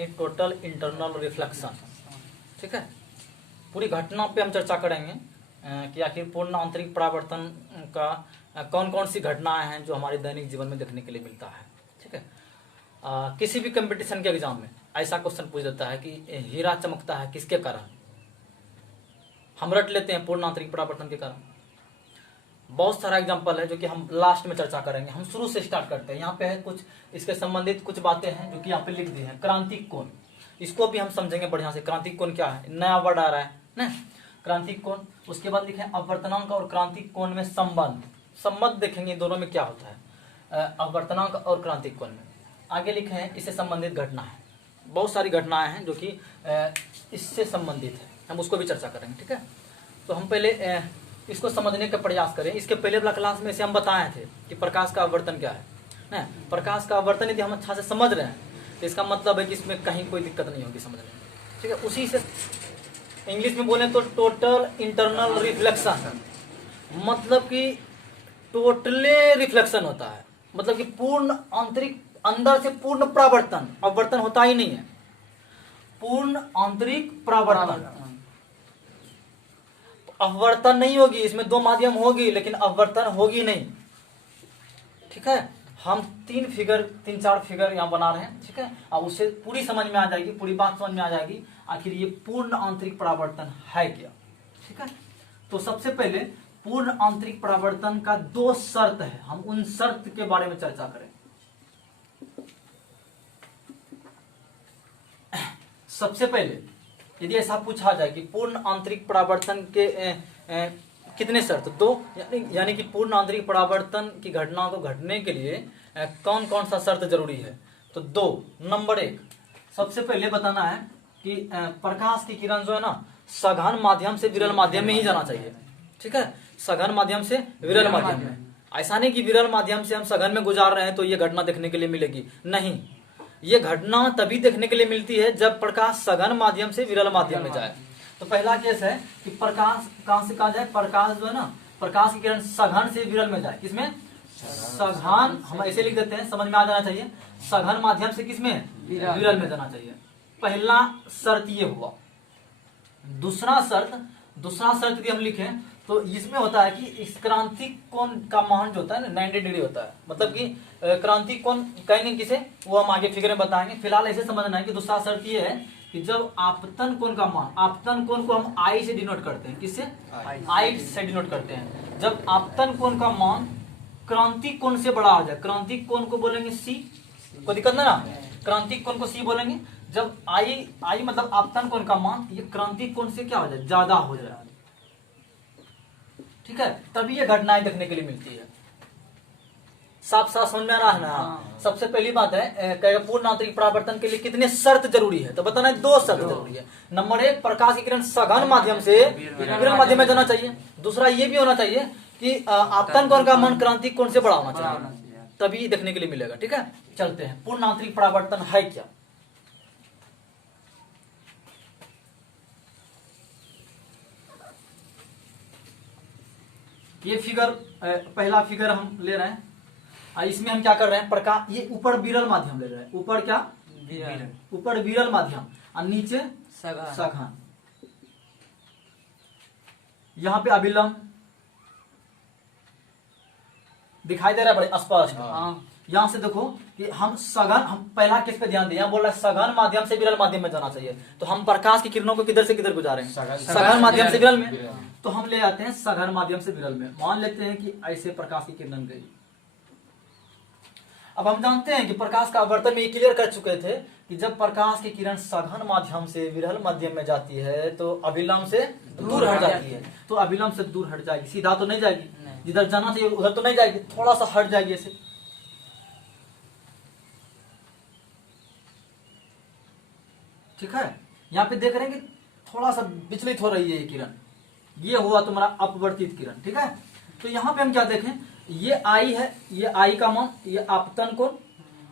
यानी total internal reflection. ठीक है, पूरी घटना पे हम चर्चा करेंगे कि आखिर पूर्ण आंतरिक परावर्तन का कौन कौन सी घटनाएं हैं जो हमारे दैनिक जीवन में देखने के लिए मिलता है। ठीक है, किसी भी कंपटीशन के एग्जाम में ऐसा क्वेश्चन पूछ देता है कि हीरा चमकता है किसके कारण, हम रट लेते हैं पूर्ण आंतरिक परावर्तन के कारण। बहुत सारा एग्जाम्पल है जो कि हम लास्ट में चर्चा करेंगे। हम शुरू से स्टार्ट करते हैं। यहाँ पे है कुछ इसके संबंधित कुछ बातें हैं जो कि यहाँ पे लिख दी हैं। क्रांतिक कोण, इसको भी हम समझेंगे बढ़िया से। क्रांतिक कोण क्या है, नया वर्ड आ रहा है ना, क्रांतिक कोण। उसके बाद लिखे अपवर्तनांक और क्रांतिक कोण में संबंध, संबंध देखेंगे दोनों में क्या होता है अपवर्तनांक और क्रांतिक कोण में। आगे लिखे हैं इससे संबंधित घटना है, बहुत सारी घटनाएं हैं जो कि इससे संबंधित है, हम उसको भी चर्चा करेंगे। ठीक है, तो हम पहले इसको समझने का प्रयास करें। इसके पहले वाला क्लास में से हम बताए थे कि प्रकाश का आवर्तन क्या है ना। प्रकाश का आवर्तन यदि हम अच्छा से समझ रहे हैं तो इसका मतलब है कि इसमें कहीं कोई दिक्कत नहीं होगी समझने में। ठीक है, उसी से इंग्लिश में बोले तो टोटल इंटरनल रिफ्लेक्शन, मतलब कि टोटले रिफ्लेक्शन होता है, मतलब कि पूर्ण आंतरिक, अंदर से पूर्ण परावर्तन, अपवर्तन होता ही नहीं है, पूर्ण आंतरिक परावर्तन। अपवर्तन नहीं होगी, इसमें दो माध्यम होगी लेकिन अपवर्तन होगी नहीं। ठीक है, हम तीन चार फिगर यहाँ बना रहे हैं। ठीक है, अब उससे पूरी समझ में आ जाएगी, पूरी बात समझ में आ जाएगी आखिर ये पूर्ण आंतरिक परावर्तन है क्या। ठीक है, तो सबसे पहले पूर्ण आंतरिक परावर्तन का दो शर्त है, हम उन शर्त के बारे में चर्चा करें। सबसे पहले यदि ऐसा पूछा जाए कि पूर्ण आंतरिक परावर्तन के कितने शर्त, दो, यानी कि पूर्ण आंतरिक परावर्तन की घटना को घटने के लिए कौन कौन सा शर्त जरूरी है, तो दो। नंबर एक, सबसे पहले बताना है कि प्रकाश की किरण जो है ना सघन माध्यम से विरल माध्यम में ही जाना चाहिए। ठीक है, सघन माध्यम से विरल माध्यम में, ऐसा नहीं कि विरल माध्यम से हम सघन में गुजार रहे हैं तो ये घटना देखने के लिए मिलेगी, नहीं। ये घटना तभी देखने के लिए मिलती है जब प्रकाश सघन माध्यम से विरल माध्यम में जाए। तो पहला केस है कि प्रकाश कहां से कहा जाए, प्रकाश जो है ना, प्रकाश की किरण सघन से विरल में जाए। किसमें, सघन, हम ऐसे लिख देते हैं, समझ में आ जाना चाहिए, सघन माध्यम से किसमें, विरल में जाना चाहिए। पहला शर्त ये हुआ। दूसरा शर्त यदि हम लिखें तो इसमें होता है कि इस क्रांतिक कोण का मान जो होता है ना 90 डिग्री होता है, मतलब कि क्रांतिक कोण कहेंगे किसे, वो हम आगे फिगर में बताएंगे। फिलहाल ऐसे समझना है कि दूसरा शर्त ये है कि जब आपतन कोण का मान, आपतन कोण को हम आई से डिनोट करते हैं, किससे, आई से डिनोट करते हैं। जब आपतन कोण का मान क्रांतिक कोण से बड़ा हो जाए, क्रांतिक कोण को बोलेंगे सी, कोई दिक्कत ना, क्रांतिक कोण को सी बोलेंगे। जब आई मतलब आपतन कोण का मान ये क्रांतिक कोण से क्या हो जाए, ज्यादा हो जाए। ठीक है, तभी ये घटनाएं देखने के लिए मिलती है। साफ साफ समझ में आ रहा है ना। सबसे पहली बात है पूर्ण आंतरिक परावर्तन के लिए कितने शर्त जरूरी है, तो बताना है दो शर्त जरूरी है। नंबर एक, प्रकाश की किरण सघन माध्यम से विरल माध्यम में जाना चाहिए। दूसरा ये भी होना चाहिए कि आपतन कोण का मान क्रांतिक कोण से बड़ा होना चाहिए, तभी देखने के लिए मिलेगा। ठीक है, चलते हैं, पूर्ण आंतरिक परावर्तन है क्या। ये फिगर, पहला फिगर हम ले रहे हैं, इसमें हम क्या कर रहे हैं, प्रकाश, ये ऊपर विरल माध्यम ले रहे हैं, ऊपर क्या, ऊपर विरल माध्यम और नीचे सघन। यहां पे अभिलंब दिखाई दे रहा है बड़े स्पष्ट। यहां से देखो कि हम सघन, हम पहला केस पे ध्यान दें, यहां बोल रहा है सघन माध्यम से विरल माध्यम में जाना चाहिए। तो हम प्रकाश की किरणों को किधर से किधर गुजारें, सघन माध्यम से विरल में। तो हम ले आते हैं सघन माध्यम से विरल में। मान लेते हैं कि ऐसे प्रकाश की किरण गई। अब हम जानते हैं कि प्रकाश का आवर्तन में ये क्लियर कर चुके थे कि जब प्रकाश की किरण सघन माध्यम से विरल माध्यम में जाती है तो अभिलंब से दूर हट जाती है। तो अभिलंब से दूर हट जाएगी, सीधा तो नहीं जाएगी, जिधर जाना चाहिए उधर तो नहीं जाएगी, थोड़ा सा हट जाएगी ऐसे। ठीक है, यहाँ पे देख रहे हैं कि थोड़ा सा विचलित हो रही है ये किरण, ये हुआ तुम्हारा अपवर्तित किरण। ठीक है, तो यहाँ पे हम क्या देखें, ये आई है, ये आई का मान, ये आपतन कोण,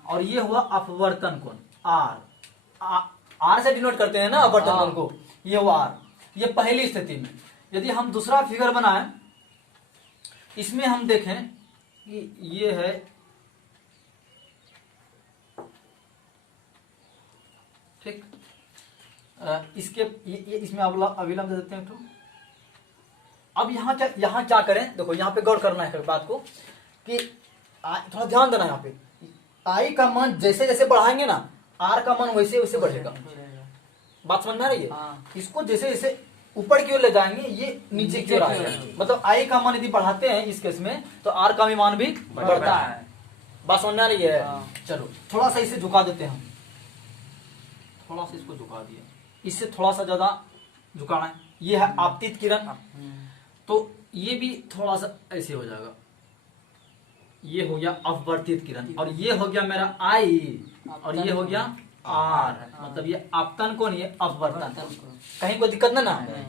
और ये हुआ अपवर्तन कोण आर से डिनोट करते हैं ना अपवर्तन कोण को, ये हुआ आर। ये पहली स्थिति में। यदि हम दूसरा फिगर बनाएं, इसमें हम देखें कि ये है, ठीक। इसके ये इसमें अविलंब दे देते हैं तो। अब यहाँ क्या करें, देखो यहाँ पे गौर करना है बात को कि थोड़ा ध्यान देना यहाँ पे। आई का मान जैसे जैसे बढ़ाएंगे ना, आर का मान वैसे वैसे बढ़ेगा। बात समझ में आ रही है? इसको जैसे जैसे ऊपर की ओर ले जाएंगे ये नीचे की ओर आ जाएगा। मतलब आई का मान यदि बढ़ाते हैं इस केस में तो आर का भी मान भी बढ़ता है। बात समझ में आ रही है? चलो थोड़ा सा इसे झुका देते हैं हम, थोड़ा सा इसको झुका दिए, इससे थोड़ा सा ज्यादा झुकाना है। ये है आपतित किरण, तो ये भी थोड़ा सा ऐसे हो जाएगा। ये हो गया अपवर्तित किरण और ये हो गया मेरा आई और ये हो गया आर। मतलब ये आपतन कोण, ये अपवर्तन। कहीं कोई दिक्कत ना है।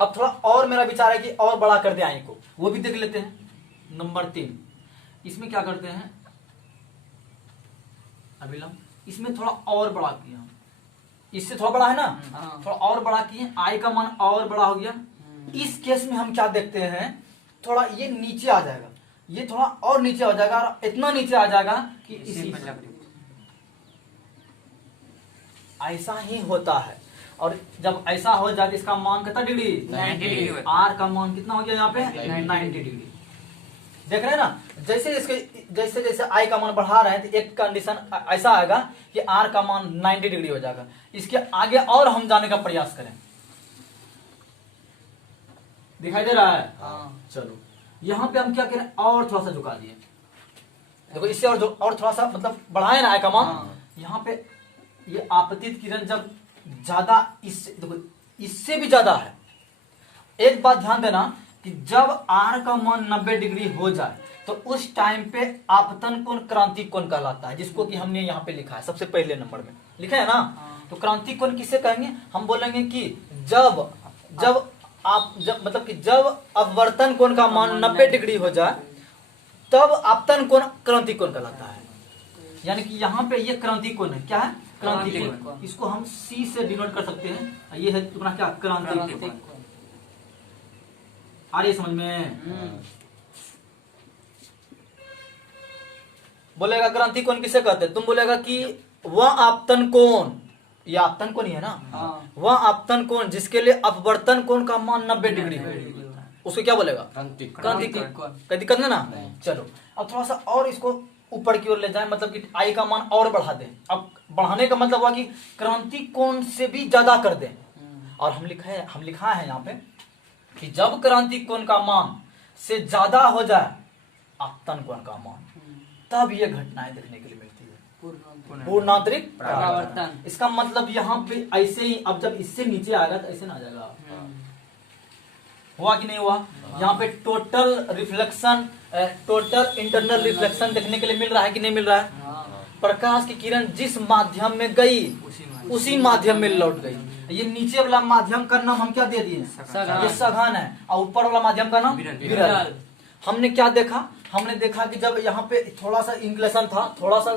अब थोड़ा और मेरा विचार है कि और बड़ा कर दे आई को, वो भी देख लेते हैं। नंबर 3 इसमें क्या करते हैं, अविलंब इसमें थोड़ा और बड़ा किया, इससे थोड़ा बड़ा है ना, थोड़ा और बड़ा किए, आई का मान और बड़ा हो गया। इस केस में हम क्या देखते हैं, थोड़ा ये नीचे आ जाएगा, ये थोड़ा और नीचे आ जाएगा और इतना नीचे आ जाएगा कि इसी ऐसा ही होता है। और जब ऐसा हो जाए तो इसका मान कितना डिग्री, 90 डिग्री। आर का मान कितना हो गया यहाँ पे 90 डिग्री। देख रहे हैं ना, जैसे जैसे जैसे आई का मान बढ़ा रहे हैं तो एक कंडीशन ऐसा आएगा कि आर का मान 90 डिग्री हो जाएगा। इसके आगे और हम जाने का प्रयास करें, दिखाई दे रहा है? चलो यहाँ पे हम क्या करें, और थोड़ा सा झुका दिए। देखो इससे और थोड़ा सा मतलब बढ़ाए ना आई का मान। यहाँ पे ये आपतित किरण जब ज्यादा, इससे देखो इससे भी ज्यादा है। एक बात ध्यान देना कि जब आर का मान 90 डिग्री हो जाए तो उस टाइम पे आपतन कोण क्रांति कोण कहलाता है, जिसको कि हमने यहाँ पे लिखा है सबसे पहले नंबर में लिखा है ना। तो क्रांति कोण किसे कहेंगे, हम बोलेंगे कि जब मतलब कि जब अपवर्तन कोण का मान 90 डिग्री हो जाए तब आपतन कोण क्रांति कोण कहलाता है। यानी कि यहाँ पे ये क्रांति कोण है, क्या है, क्रांति कोण। इसको हम सी से डिनोट कर सकते हैं। ये है तुम्हारा क्या, क्रांति कोण। आ रही समझ में? बोलेगा क्रांति कोण किसे कहते हैं, तुम बोलेगा कि वह आपतन कोण, ये आपतन कोण ही है ना, वह आपतन कोण जिसके लिए अपवर्तन कोण का मान 90 डिग्री है, उसको क्या बोलेगा, क्रांति कोण। कोई दिक्कत नहीं ना? चलो अब थोड़ा सा और इसको ऊपर की ओर ले जाए, मतलब कि आई का मान और बढ़ा दें। अब बढ़ाने का मतलब हुआ कि क्रांति कोण से भी ज्यादा कर दें। और हम लिखा है यहाँ पे कि जब क्रांति कोण का मान से ज्यादा हो जाए आपतन कोण का मान, तब ये घटनाएं देखने के लिए मिलती है, पूर्णांतरिक परावर्तन। इसका मतलब यहाँ पे ऐसे ही, अब जब इससे नीचे आएगा तो ऐसे ना आ जाएगा। हुआ कि नहीं हुआ? यहाँ पे total reflection, total internal reflection देखने के लिए मिल रहा है कि नहीं मिल रहा है? प्रकाश की किरण जिस माध्यम में गई उसी माध्यम में लौट गई। ये नीचे वाला माध्यम का नाम हम क्या दे दिए, ये सघन है, और ऊपर वाला माध्यम का नाम विरल। हमने क्या देखा, हमने देखा कि जब यहाँ पे थोड़ा सा इंक्लेशन था, थोड़ा सा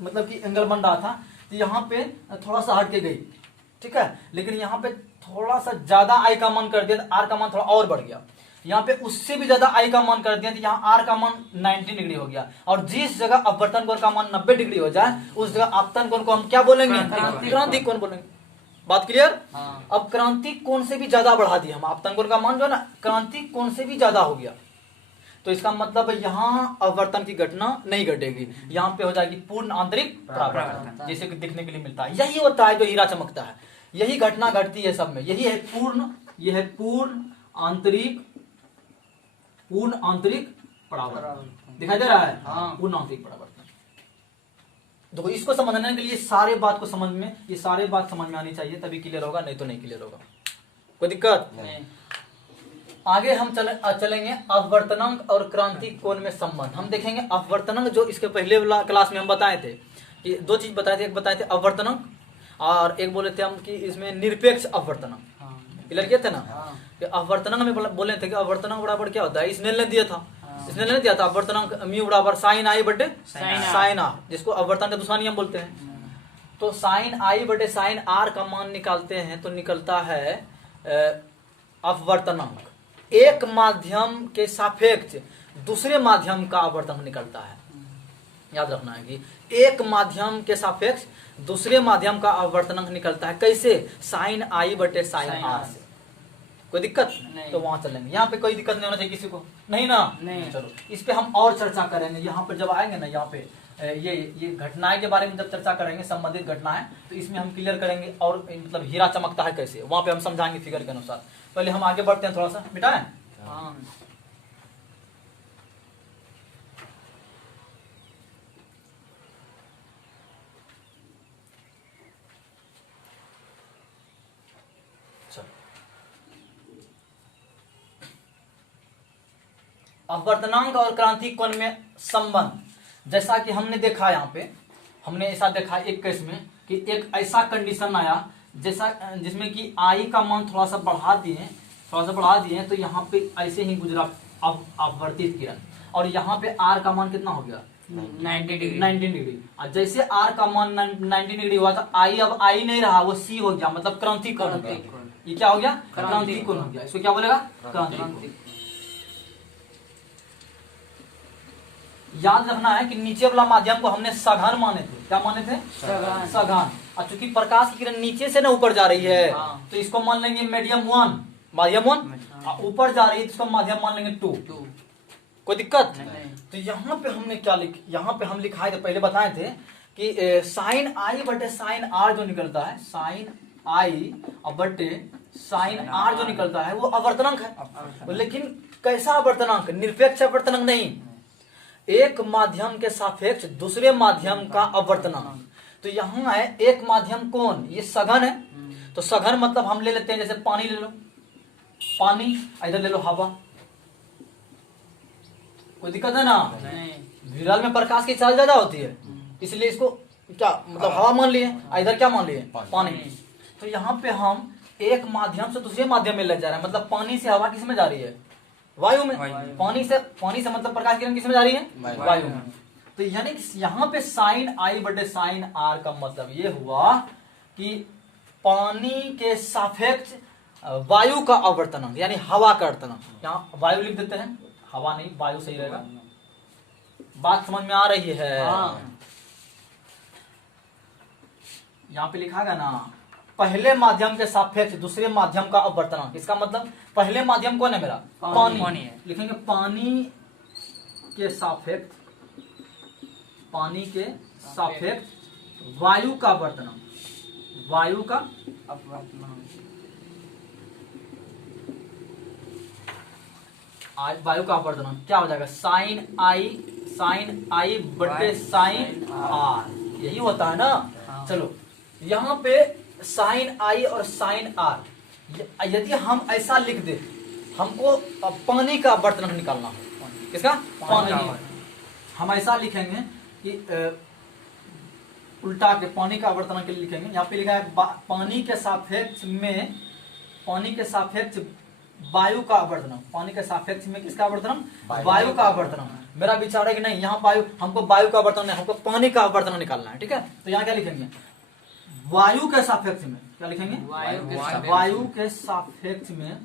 मतलब कि एंगल बन रहा था, तो यहाँ पे थोड़ा सा हट के गई, ठीक है। लेकिन यहाँ पे थोड़ा सा ज्यादा आई का मान कर दिया तो आर का मान थोड़ा और बढ़ गया। यहाँ पे उससे भी ज्यादा आई का मान कर दिया तो यहाँ आर का मान 90 डिग्री हो गया। और जिस जगह अपवर्तन कोण का मान 90 डिग्री हो जाए उस जगह आपतन कोण को हम क्या बोलेंगे, क्रांति कोण बोलेंगे। बात क्लियर? अब क्रांति कोण से भी ज्यादा बढ़ा दिया हम, आपतन कोण का मान जो है ना क्रांति कोण से भी ज्यादा हो गया, तो इसका मतलब यहाँ अपवर्तन की घटना नहीं घटेगी, यहाँ पे हो जाएगी पूर्ण आंतरिक परावर्तन, जैसे कि देखने के लिए मिलता है। यही होता है जो हीरा चमकता है, यही घटना घटती है सब में। यही है पूर्ण, यह है पूर्ण आंतरिक परावर्तन। दिखाई दे रहा है? पूर्ण आंतरिक परावर्तन। देखो इसको समझने के लिए सारे बात को समझ में, ये सारे बात समझ में आनी चाहिए, तभी क्लियर होगा, नहीं तो नहीं क्लियर होगा। कोई दिक्कत नहीं। आगे हम चलेंगे अपवर्तनांक और क्रांति कोण में संबंध। हम देखेंगे अपवर्तनांक, जो इसके पहले वाला क्लास में हम बताए थे कि दो चीज बताए थे, एक बताए थे अपवर्तनांक और एक बोले थे हम कि इसमें निरपेक्ष अपवर्तनांक। क्लियर किए थे ना? कि अपवर्तनांक में बोले थे कि अपवर्तनांक बराबर क्या होता है, इसने ले दिया था, इसने ले दिया था अपवर्तनांक म्यू बराबर साइन आई बटे साइन आर, जिसको अपवर्तन का दूसरा नियम बोलते हैं। तो साइन आई बटे साइन आर का मान निकालते हैं तो निकलता है अपवर्तनांक, एक माध्यम के सापेक्ष दूसरे माध्यम का अपवर्तन निकलता है। याद रखना है कि एक माध्यम के सापेक्ष दूसरे माध्यम का अपवर्तनांक निकलता है कैसे, साइन आई बटे साइन आर से। कोई दिक्कत नहीं। तो वहां चलेंगे, यहाँ पे कोई दिक्कत नहीं होना चाहिए किसी को, नहीं ना, नहीं। चलो इस पे हम और चर्चा करेंगे। यहाँ पर जब आएंगे ना, यहाँ पे ये घटनाएं के बारे में जब चर्चा करेंगे, संबंधित घटनाएं, तो इसमें हम क्लियर करेंगे और मतलब हीरा चमकता है कैसे, वहां पे हम समझाएंगे फिगर के अनुसार। पहले हम आगे बढ़ते हैं थोड़ा सा, बेटा है हाँ। अपवर्तनांक और क्रांतिक कोण में संबंध, जैसा कि हमने देखा यहाँ पे, हमने ऐसा देखा एक केस में कि एक ऐसा कंडीशन आया जैसा जिसमें कि आई का मान थोड़ा सा बढ़ा दिए तो यहाँ पे ऐसे ही गुजरा अपवर्तित किरण, और यहाँ पे आर का मान कितना हो गया 19 डिग्री। और जैसे आर का मान 19 डिग्री हुआ तो आई अब आई नहीं रहा, वो सी हो गया, मतलब क्रांतिक कोण हो गया। ये क्या हो गया, क्रांतिक कोण हो गया। इसको क्या बोलेगा, क्रांतिक कोण। याद रखना है कि नीचे वाला माध्यम को हमने सघन माने थे, क्या माने थे, सघन। और चूंकि प्रकाश की किरण नीचे से ना ऊपर जा रही है, हाँ। तो इसको मान लेंगे मीडियम 1, माध्यम 1, ऊपर जा रही है तो इसको माध्यम मान लेंगे 2। कोई दिक्कत नहीं। तो यहाँ पे हमने क्या यहाँ पे हम लिखाए थे, पहले बताए थे कि साइन आई बटे साइन आर जो निकलता है, साइन आई बटे साइन आर जो निकलता है वो अपवर्तनांक है। लेकिन कैसा अपवर्तनांक, निरपेक्ष अपवर्तनांक नहीं, एक माध्यम के सापेक्ष दूसरे माध्यम का अपवर्तनांक। तो यहाँ है एक माध्यम कौन, ये सघन है, तो सघन मतलब हम ले लेते हैं, जैसे पानी ले लो, पानी, इधर ले लो हवा। कोई दिक्कत है ना, विरल में प्रकाश की चाल ज्यादा होती है, इसलिए इसको क्या मतलब हवा मान लिए, इधर क्या मान लिए, पानी। तो यहाँ पे हम एक माध्यम से दूसरे माध्यम में ले जा रहे हैं, मतलब पानी से हवा किस में जा रही है, वायु में। पानी से मतलब प्रकाश किरण किस में जा रही है, वायु में। तो यानी कि यहाँ पे साइन आई बटे साइन आर का मतलब ये हुआ कि पानी के सापेक्ष वायु का अपवर्तनांक, यानी हवा का अपवर्तनांक। यहाँ वायु लिख देते हैं, हवा नहीं, वायु सही रहेगा। बात समझ में आ रही है, यहाँ पे लिखा गया ना, पहले माध्यम के सापेक्ष दूसरे माध्यम का अपवर्तनांक। इसका मतलब पहले माध्यम कौन है मेरा, पानी है। लिखेंगे पानी के सापेक्ष, पानी के सापेक्ष वायु का अपवर्तनांक, वायु का अपवर्तनांक, वायु का अपवर्तनांक क्या हो जाएगा, साइन आई बटे साइन आर, यही होता है ना। चलो यहाँ पे साइन आई और साइन आर, यदि हम ऐसा लिख दे, हमको पानी का अपवर्तनांक निकालना है, किसका, पानी। हम ऐसा लिखेंगे कि उल्टा के पानी का अपवर्तनांक के लिए लिखेंगे। यहाँ पे लिखा है पानी के सापेक्ष में, पानी के सापेक्ष वायु का अपवर्तनांक, पानी के सापेक्ष में किसका अपवर्तनांक, वायु का अपवर्तनांक। मेरा विचार है कि नहीं, यहाँ वायु, हमको वायु का अपवर्तनांक नहीं, हमको पानी का अपवर्तनांक निकालना है, ठीक है। तो यहाँ क्या लिखेंगे, वायु के सापेक्ष में, क्या लिखेंगे, वायु के सापेक्ष में,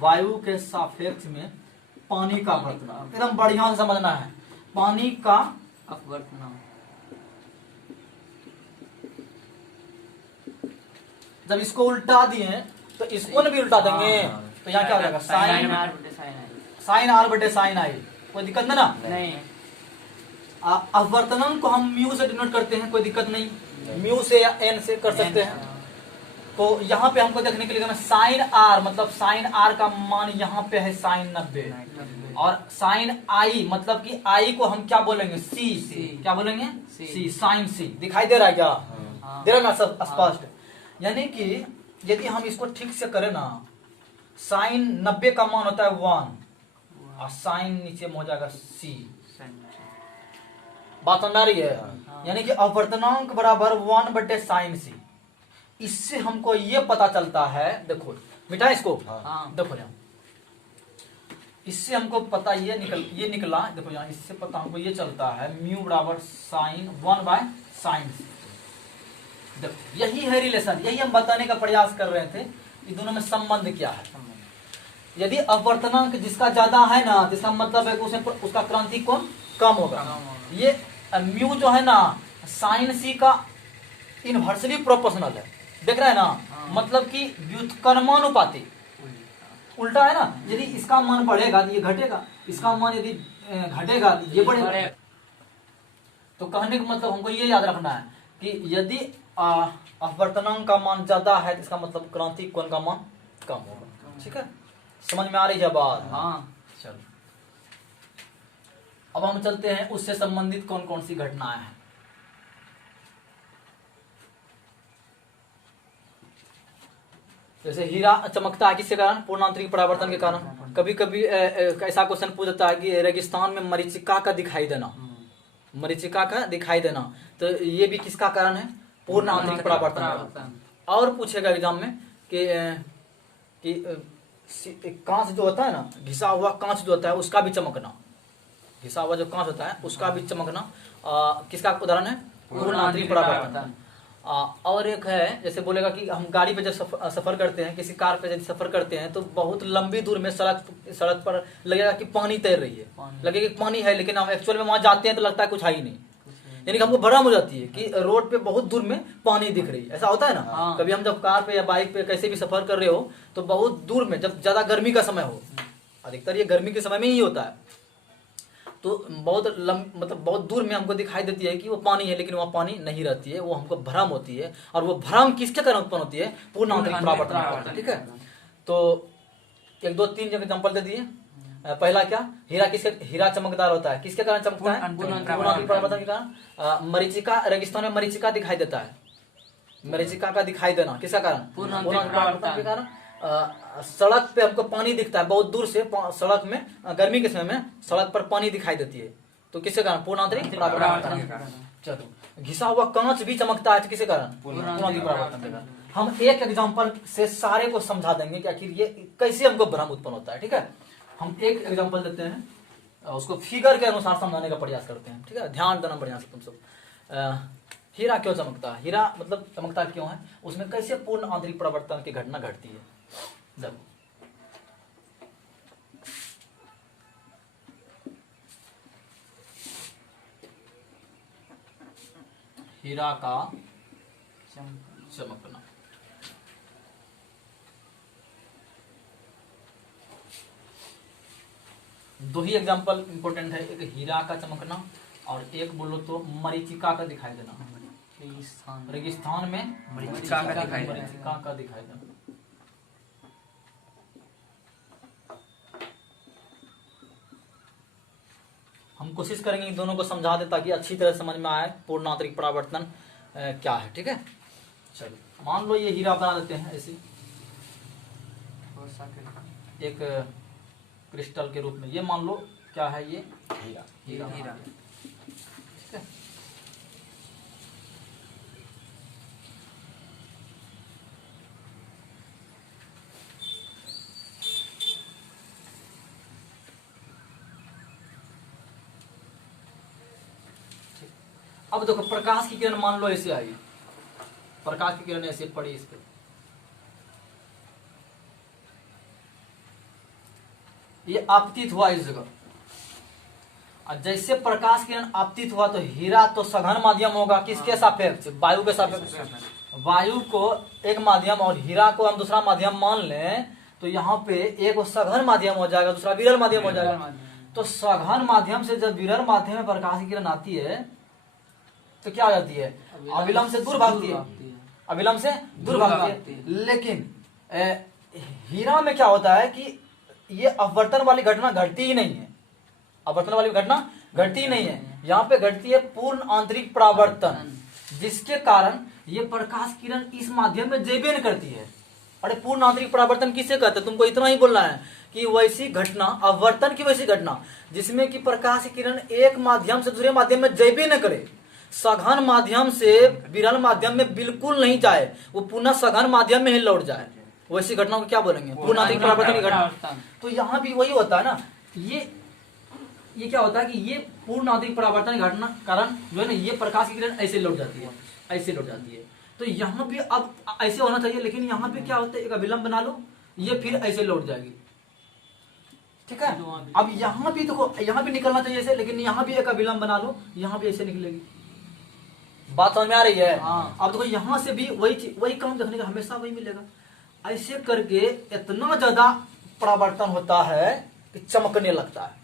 वायु के सापेक्ष में पानी का अपवर्तनांक। एकदम बढ़िया से समझना है, पानी का अपवर्तनांक। जब इसको उल्टा दिए तो इसको भी उल्टा देंगे, तो यहाँ क्या हो जाएगा, साइन आर बटे साइन आई। कोई दिक्कत नहीं। अपवर्तनांक को हम म्यू से डिनोट करते हैं, कोई दिक्कत नहीं, म्यू से या एन से कर सकते हैं। तो यहाँ पे हमको देखने के लिए साइन आर, मतलब साइन आर का मान यहाँ पे है साइन 90, और साइन आई मतलब कि आई को हम क्या बोलेंगे, सी। क्या बोलेंगे, सी, साइन सी। दिखाई दे रहा है क्या, दे रहा ना सब स्पष्ट। यानी कि यदि हम इसको ठीक से करें ना, साइन 90 का मान होता है 1, और साइन नीचे में हो जाएगा सी। बात समझ आ रही है, यानी कि अपवर्तनांक बराबर 1 बटे साइन सी। इससे हमको ये पता चलता है, देखो मिटा इसको, देखो यहाँ, इससे हमको पता ये निकला, देखो यहाँ, इससे पता हमको ये चलता है म्यू बराबर साइन 1 बाय साइन सी। देखो यही है रिलेशन, यही हम बताने का प्रयास कर रहे थे, ये दोनों में संबंध क्या है। यदि अपवर्तनांक जिसका ज्यादा है ना, जिसका मतलब है कि उसका क्रांतिक कोण कम होगा। ये म्यू जो है ना साइन सी का इनवर्सली प्रोपोर्शनल है, देख रहे हैं ना, मतलब कि व्युत्क्रमानुपाती, उल्टा है ना, यदि इसका मान बढ़ेगा तो ये घटेगा, इसका मान यदि घटेगा तो ये बढ़ेगा। तो कहने का मतलब हमको ये याद रखना है कि यदि अपवर्तनांक का मान ज्यादा है तो इसका मतलब क्रांतिक कोण का मान कम होगा। ठीक है, समझ में आ रही है बात? हाँ चलो, अब हम चलते हैं उससे संबंधित कौन कौन सी घटनाएं हैं। जैसे हीरा चमकता है किसके कारण? पूर्णांतरिक परावर्तन के कारण। कभी कभी ऐसा क्वेश्चन पूछ देता है कि रेगिस्तान में मरीचिका का दिखाई देना, मरीचिका का दिखाई देना, तो ये भी किसका कारण है? पूर्ण आंतरिक परावर्तन। और पूछेगा एग्जाम में कि कांच जो होता है ना, घिसा हुआ कांच जो होता है उसका भी चमकना, घिसा हुआ जो कांच होता है उसका भी चमकना किसका उदाहरण है? पूर्ण आंतरिक परावर्तन। और एक है, जैसे बोलेगा कि हम गाड़ी पे जब सफर करते हैं, किसी कार पे जब सफर करते हैं तो बहुत लंबी दूर में सड़क पर लगेगा कि पानी तैर रही है, लगेगा कि पानी है, लेकिन हम एक्चुअल में वहां जाते हैं तो लगता है कुछ है ही नहीं, यानी कि हमको भ्रम हो जाती है कि रोड पे बहुत दूर में पानी दिख रही है। ऐसा होता है ना, कभी हम जब कार पे या बाइक पे कैसे भी सफर कर रहे हो तो बहुत दूर में, जब ज्यादा गर्मी का समय हो, अधिकतर ये गर्मी के समय में ही होता है, तो बहुत मतलब बहुत दूर में हमको दिखाई देती है कि वो पानी है, लेकिन वहाँ पानी नहीं रहती है, वो हमको भ्रम होती है। और वो भ्रम किसके कारण उत्पन्न होती है? पूर्ण आंतरिक परावर्तन। ठीक है, तो एक दो तीन एग्जांपल दे दिए। पहला क्या? हीरा चमकदार होता है, किसके कारण चमकता है? पूर्ण आंतरिक परावर्तन के कारण। मरीचिका, रेगिस्तान में मरीचिका दिखाई देता है, मरीचिका का दिखाई देना किसका कारण? पूर्ण आंतरिक परावर्तन के कारण। सड़क पे हमको पानी दिखता है बहुत दूर से, सड़क में गर्मी के समय में सड़क पर पानी दिखाई देती है, तो किसके कारण? पूर्ण आंतरिक परावर्तन। चलो, घिसा हुआ कांच भी चमकता है, किसके कारण? पूर्ण आंतरिक परावर्तन के कारण। हम एक एग्जांपल से सारे को समझा देंगे कि आखिर ये कैसे हमको भ्रम उत्पन्न होता है। ठीक है, हम एक एग्जांपल देते हैं, उसको फिगर के अनुसार समझाने का प्रयास करते हैं। ठीक है, ध्यान देना बढ़िया से तुम सब। हीरा क्यों चमकता है? हीरा मतलब चमकता क्यों है, उसमें कैसे पूर्ण आंतरिक परावर्तन की घटना घटती है? जब हीरा का चमकना, दो ही एग्जांपल इंपॉर्टेंट है, एक हीरा का चमकना और एक बोलो तो मरीचिका का दिखाई देना। रेगिस्तान में मरीचिका का दिखाई देना। हम कोशिश करेंगे इन दोनों को समझा दे ताकि अच्छी तरह समझ में आए पूर्ण आंतरिक परावर्तन क्या है। ठीक है, चलो मान लो ये हीरा बना देते हैं ऐसे एक क्रिस्टल के रूप में, ये मान लो क्या है? ये हीरा। ठीक है, अब देखो प्रकाश की किरण मान लो ऐसे आई, प्रकाश की किरण ऐसे पड़ी इस पे, ये आपतित हुआ इस जगह, और जैसे प्रकाश किरण आपतित हुआ तो हीरा तो सघन माध्यम होगा, किसके सापेक्ष? वायु के सापेक्ष। वायु को एक माध्यम और हीरा को हम दूसरा माध्यम मान लें तो यहाँ पे एक सघन माध्यम हो जाएगा, दूसरा विरल माध्यम हो जाएगा। तो सघन माध्यम से जब विरल माध्यम में प्रकाश की किरण आती है तो क्या हो जाती है? अविलंब से दूर भागती है, अविलंब से दूर भागती है। लेकिन हीरा में क्या होता है कि ये अपवर्तन वाली घटना घटती ही नहीं है, अपवर्तन वाली घटना घटती ही नहीं है, यहाँ पे घटती है पूर्ण आंतरिक परावर्तन, जिसके कारण ये प्रकाश किरण इस माध्यम में जेबे नहीं करती है। अरे पूर्ण आंतरिक परावर्तन किसे कहते हैं? तुमको इतना ही बोलना है कि वैसी घटना, अपवर्तन की वैसी घटना जिसमें कि प्रकाश किरण एक माध्यम से दूसरे माध्यम में जेबे न करे, सघन माध्यम से विरल माध्यम में बिल्कुल नहीं जाए, वो पुनः सघन माध्यम में ही लौट जाए, वैसी घटना को क्या बोलेंगे? पूर्ण आंतरिक परावर्तन की घटना। तो यहाँ भी वही होता है ना, ये क्या होता है कि ये पूर्ण आंतरिक परावर्तन की घटना कारण जो है ना, ये प्रकाश की किरण ऐसे लौट जाती है, ऐसे लौट जाती है। तो यहाँ भी अब ऐसे होना चाहिए, लेकिन यहाँ पे क्या होता है, एक अविलंब बना लो, ये फिर ऐसे लौट जाएगी, ठीक है। अब यहाँ भी देखो, यहाँ भी निकलना चाहिए ऐसे, लेकिन यहाँ भी एक अभिलंब बना लो, यहाँ भी ऐसे निकलेगी। बात समझ में आ रही है? हाँ। अब देखो यहाँ से भी वही काम देखने का हमेशा वही मिलेगा। ऐसे करके इतना ज्यादा परावर्तन होता है कि चमकने लगता है,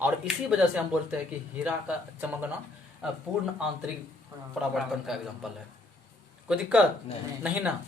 और इसी वजह से हम बोलते हैं कि हीरा का चमकना पूर्ण आंतरिक परावर्तन का एग्जाम्पल है। कोई दिक्कत नहीं ना?